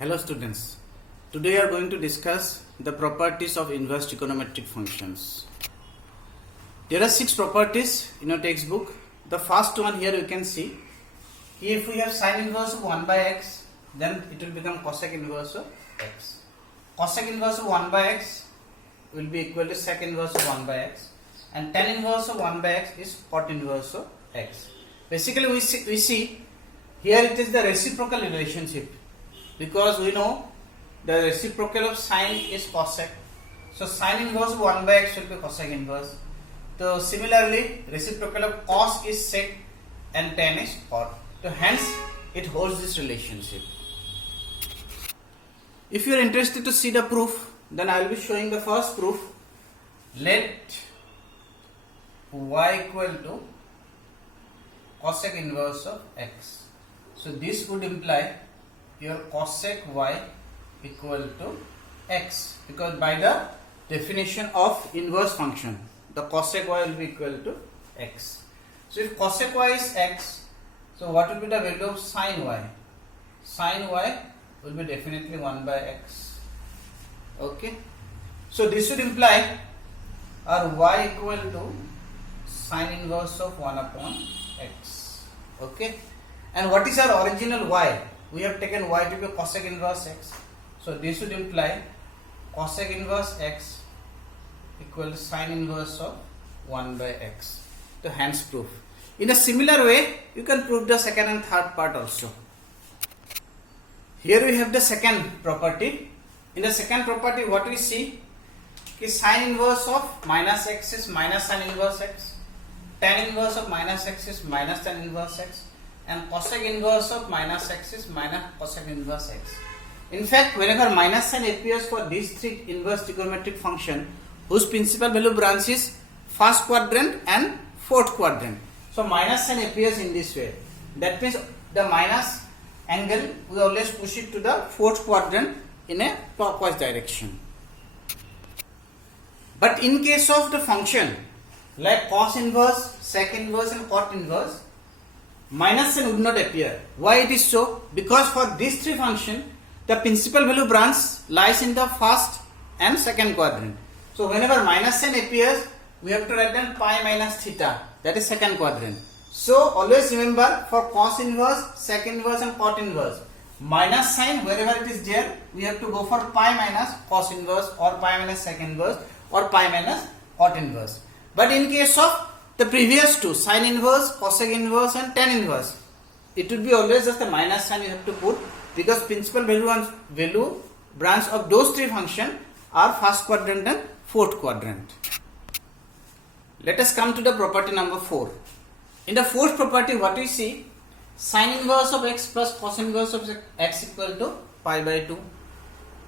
Hello students, today we are going to discuss the properties of inverse trigonometric functions. There are 6 properties in your textbook. The first one here you can see, if we have sine inverse of 1 by x, then it will become cosec inverse of x. Cosec inverse of 1 by x will be equal to sec inverse of 1 by x, and tan inverse of 1 by x is cot inverse of x. Basically we see here it is the reciprocal relationship, because we know the reciprocal of sine is cosec. So sine inverse of 1 by x will be cosec inverse. So similarly reciprocal of cos is sec and tan is cot. So hence it holds this relationship. If you are interested to see the proof, then I will be showing the first proof. Let y equal to cosec inverse of x. So this would imply your cosec y equal to x, because by the definition of inverse function, the cosec y will be equal to x. So if cosec y is x, so what will be the value of sin y? Sin y will be definitely 1 by x. Okay. So this would imply our y equal to sin inverse of 1 upon x. Okay. And what is our original y? We have taken y to be cosec inverse x. So this would imply cosec inverse x equal to sin inverse of 1 by x. So hence proof. In a similar way, you can prove the second and third part also. Here we have the second property. In the second property, what we see is sin inverse of minus x is minus sin inverse x. Tan inverse of minus x is minus tan inverse x. And cosec inverse of minus x is minus cosec inverse x. In fact, whenever minus sign appears for these 3 inverse trigonometric function whose principal value branch is first quadrant and fourth quadrant, so minus sign appears in this way. That means the minus angle, we always push it to the fourth quadrant in a clockwise direction. But in case of the function like cos inverse, sec inverse and cot inverse, minus sign would not appear. Why it is so? Because for these 3 functions, the principal value branch lies in the first and second quadrant. So whenever minus sign appears, we have to write down pi minus theta, that is second quadrant. So always remember, for cos inverse, sec inverse and cot inverse, minus sign wherever it is there, we have to go for pi minus cos inverse or pi minus sec inverse or pi minus cot inverse. But in case of the previous 2, sin inverse, cosec inverse and tan inverse, it will be always just the minus sign you have to put, because principal value branch of those 3 functions are first quadrant and fourth quadrant. Let us come to the property number 4. In the fourth property, what we see, sin inverse of x plus cos inverse of x equal to pi by 2.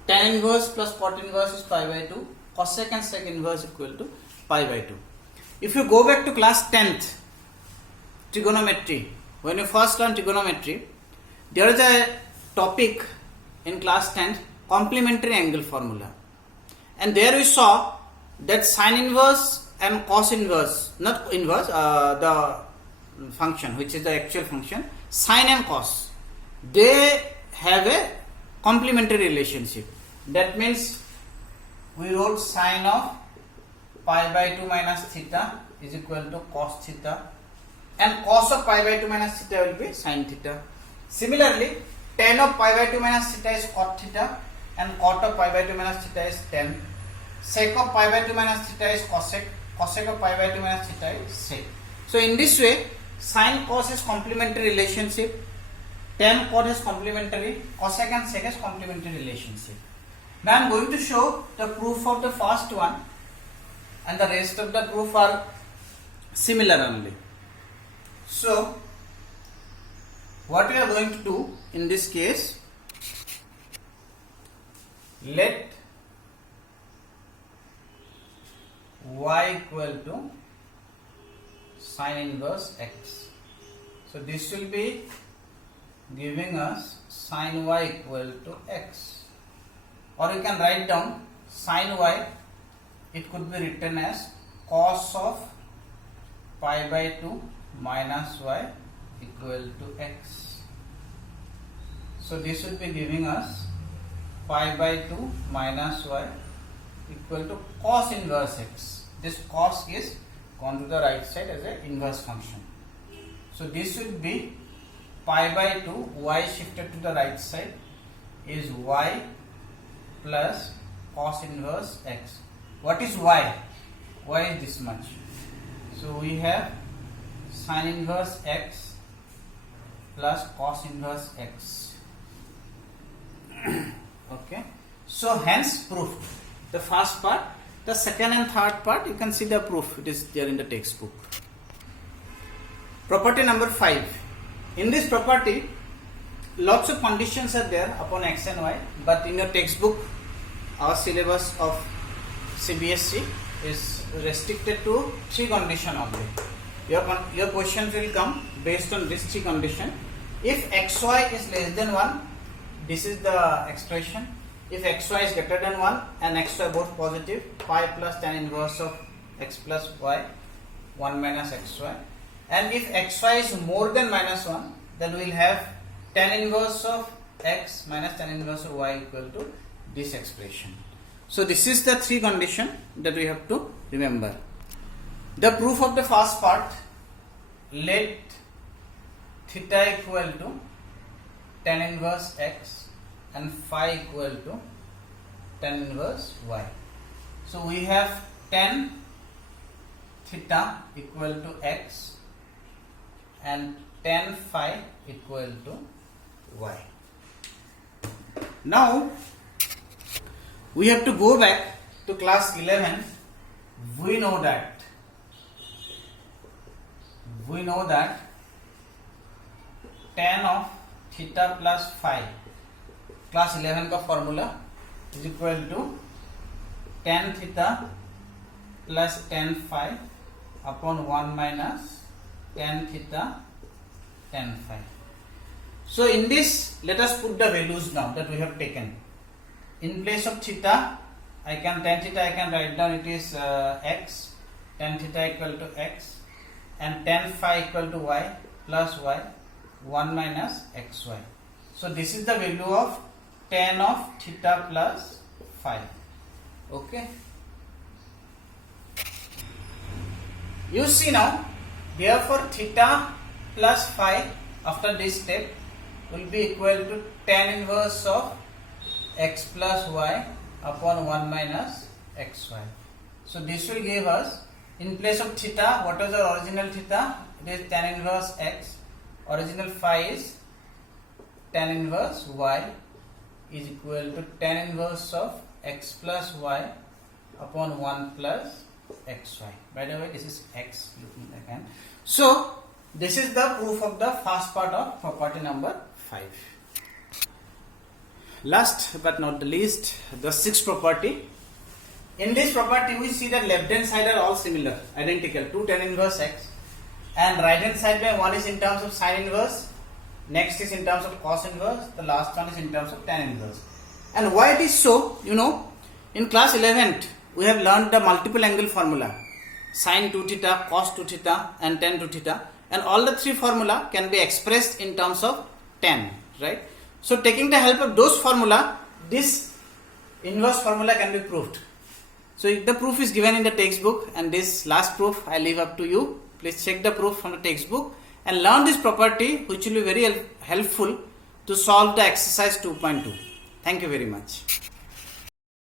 Tan inverse plus cot inverse is pi by 2. Cosec and sec inverse equal to pi by 2. If you go back to class 10th, trigonometry, when you first learn trigonometry, there is a topic in class 10th, complementary angle formula. And there we saw that sin inverse and cos inverse, not inverse, the function which is the actual function, sin and cos, they have a complementary relationship. That means we wrote sin of pi by 2 minus theta is equal to cos theta, and cos of pi by 2 minus theta will be sin theta. Similarly, tan of pi by 2 minus theta is cot theta, and cot of pi by 2 minus theta is tan. Sec of pi by 2 minus theta is cosec, cosec of pi by 2 minus theta is sec. So in this way, sin cos is complementary relationship, tan cot is complementary, cosec and sec is complementary relationship. Now I am going to show the proof of the first one, and the rest of the proof are similar only. So what we are going to do in this case, let y equal to sin inverse x. So this will be giving us sin y equal to x, or you can write down sin y, it could be written as cos of pi by 2 minus y equal to x. So this will be giving us pi by 2 minus y equal to cos inverse x. This cos is gone to the right side as an inverse function. So this will be pi by 2, y shifted to the right side is y plus cos inverse x. What is y? Y is this much. So we have sin inverse x plus cos inverse x. Okay. So hence proved the first part. The second and third part, you can see the proof. It is there in the textbook. Property number 5. In this property, lots of conditions are there upon x and y, but in your textbook, our syllabus of CBSE is restricted to 3 conditions only. Your questions will come based on this 3 conditions. If xy is less than 1, this is the expression. If xy is greater than 1 and xy both positive, pi plus tan inverse of x plus y, 1 minus xy. And if xy is more than minus 1, then we will have tan inverse of x minus tan inverse of y equal to this expression. So this is the 3 conditions that we have to remember. The proof of the first part, let theta equal to tan inverse x and phi equal to tan inverse y. So we have tan theta equal to x and tan phi equal to y. Now we have to go back to class 11. We know that tan of theta plus phi, class 11 का formula is equal to tan theta plus tan phi upon 1 minus tan theta tan phi. So in this, let us put the values now that we have taken. In place of theta, tan theta I can write down, it is x, tan theta equal to x, and tan phi equal to y plus y, 1 minus xy. So this is the value of tan of theta plus phi. Okay. You see now, therefore theta plus phi after this step will be equal to tan inverse of x plus y upon 1 minus xy. So this will give us, in place of theta, what was our original theta? It is tan inverse x. Original phi is tan inverse y is equal to tan inverse of x plus y upon 1 plus xy. By the way, this is x looking again. So this is the proof of the first part of property number 5. Last but not the least, the 6th property. In this property, we see that left hand side are all similar, identical, 2 tan inverse x, and right hand side by 1 is in terms of sin inverse, next is in terms of cos inverse, the last one is in terms of tan inverse. And why it is so? In class 11th, we have learned the multiple angle formula, sin 2 theta, cos 2 theta, and tan 2 theta, and all the 3 formula can be expressed in terms of tan, right? So taking the help of those formula, this inverse formula can be proved. So the proof is given in the textbook, and this last proof I leave up to you. Please check the proof from the textbook and learn this property, which will be very helpful to solve the exercise 2.2. Thank you very much.